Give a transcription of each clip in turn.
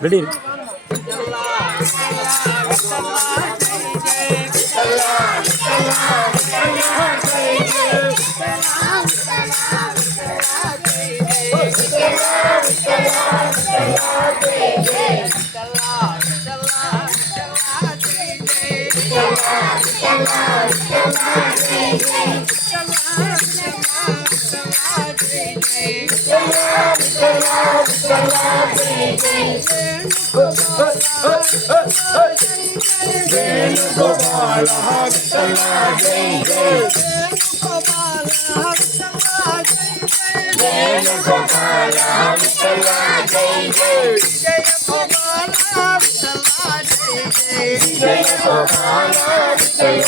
Ready. Come on, come on, come on, Gopal Hagala Jai Jai Jai Jai Jai Jai Jai Jai Jai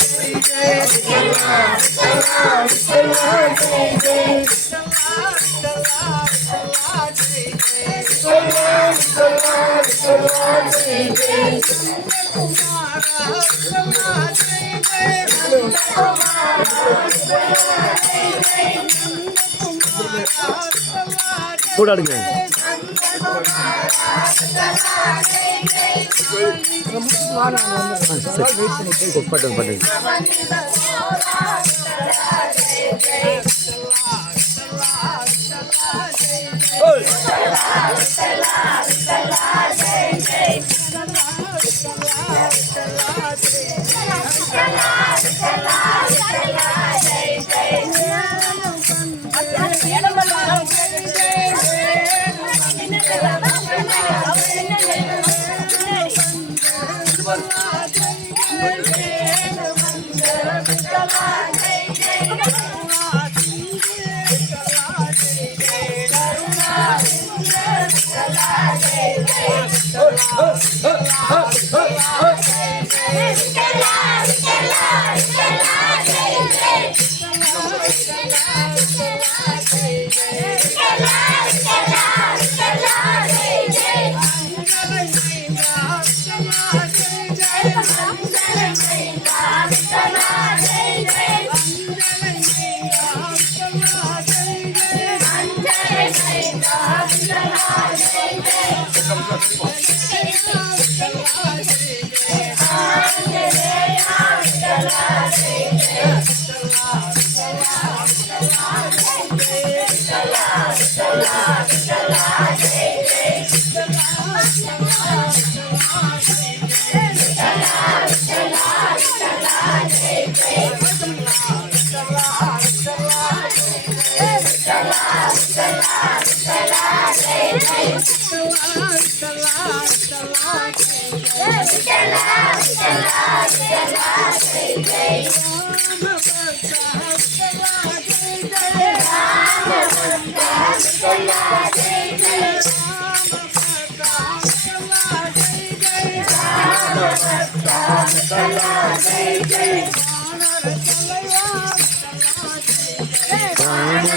Jai Jai Jai போடாடுங்க பாட்டுங்க பாட்டுங்க Yeah. Jai Jai Jai Jai